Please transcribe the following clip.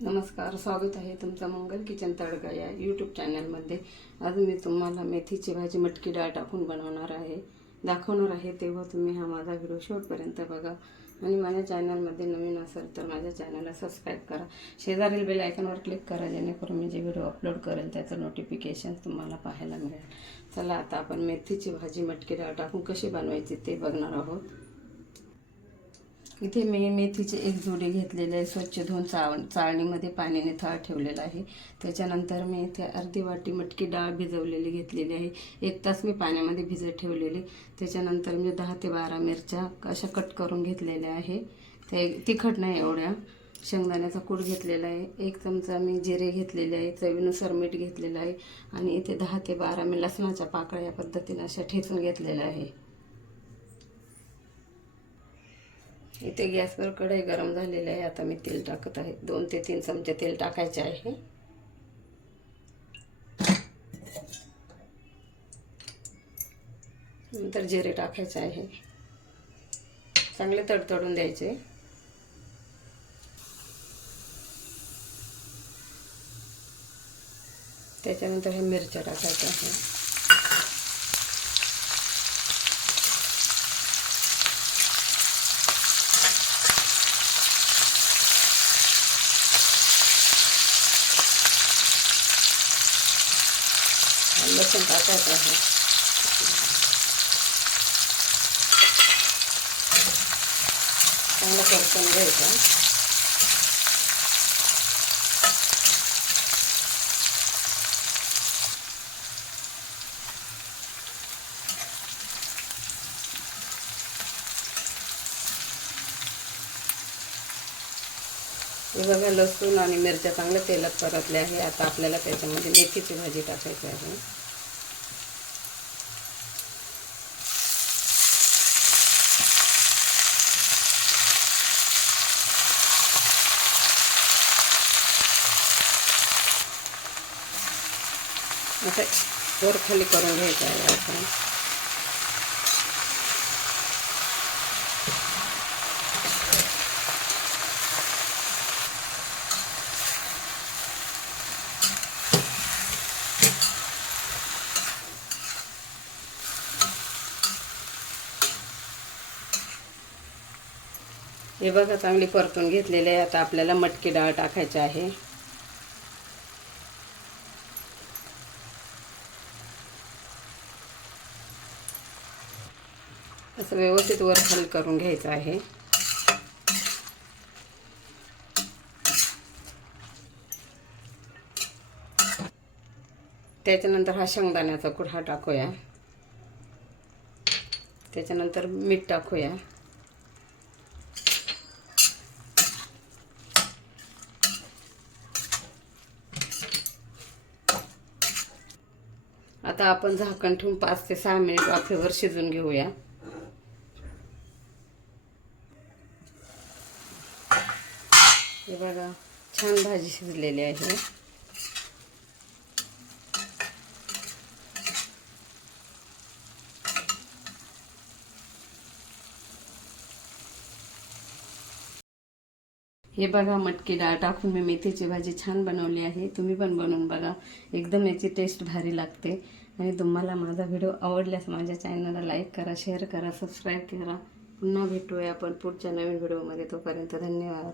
नमस्कार स्वागत आहे तुमचं मंगल किचन तडका या यूट्यूब चॅनलमध्ये आज मी तुम्हाला मेथीची भाजी मटकी डाळ टाकून बनवणार आहे. दाखवणार आहे तेव्हा तुम्ही हा माझा व्हिडिओ शेवटपर्यंत बघा. आणि माझ्या चॅनलमध्ये नवीन असेल तर माझ्या चॅनलला सबस्क्राईब करा. शेजारील बेल आयकॉनवर क्लिक करा जेणेकरून मी जे व्हिडिओ अपलोड करेल त्याचं नोटिफिकेशन तुम्हाला पाहायला मिळेल. चला आता आपण मेथीची भाजी मटकी डाळ टाकून कशी बनवायची ते बघणार आहोत. इथे मी मेथीचे एक जोडी घेतलेले आहे. स्वच्छ धुवून चाळ चाळणीमध्ये पाण्याने थळ ठेवलेला आहे. त्याच्यानंतर मी इथे अर्धी वाटी मटकी डाळ भिजवलेली घेतलेली आहे. एक तास मी पाण्यामध्ये भिजत ठेवलेली. त्याच्यानंतर मी दहा ते बारा मिरच्या अशा कट करून घेतलेल्या आहे. ते तिखट नाही एवढ्या. शेंगदाण्याचा कूट घेतलेला आहे. एक चमचा मी जिरे घेतलेले आहे. चवीनुसार मीठ घेतलेलं आहे. आणि इथे दहा ते बारा मी लसणाच्या पाकळ्या या पद्धतीने अशा ठेचून घेतलेल्या आहे. इथे गॅसवर कढई गरम झालेली आहे. आता मी तेल टाकत आहे. दोन ते तीन चमचे तेल टाकायचे आहे. नंतर जिरे टाकायचे आहे. चांगले तडतडून द्यायचे. त्याच्यानंतर हे मिरच्या टाकायच्या आहे लसूण टाकायचं आहे चांगलं परतून घ्यायचं हे बघा लसूण आणि मिरच्या चांगल्या तेलात परतल्या आहे आता आपल्याला त्याच्यामध्ये मेथीची भाजी टाकायची आहे. असं वर खाली करून घ्यायचं आहे आपण. हे बघा चांगली परतून घेतलेली आहे. आता आपल्याला मटकी डाळ टाकायची आहे. असं व्यवस्थित वर करून घ्यायचं आहे. त्याच्यानंतर हा शेंगदाण्याचा कूट हा टाकूया. त्याच्यानंतर मीठ टाकूया. आता आपण झाकण ठेवून पाच ते सहा मिनिट वाफेवर शिजून घेऊया. हे बघा छान भाजी शिजलेली आहे. हे बघा मटकी डाळ टाकून मी मेथीची भाजी छान बनवली आहे. तुम्ही पण बनवून बघा. एकदम याची टेस्ट भारी लागते. आणि तुम्हाला माझा व्हिडिओ आवडल्यास माझ्या चॅनलला लाईक करा शेअर करा सबस्क्राईब करा. पुन्हा भेटूया आपण पुढच्या नवीन व्हिडिओमध्ये. तोपर्यंत धन्यवाद.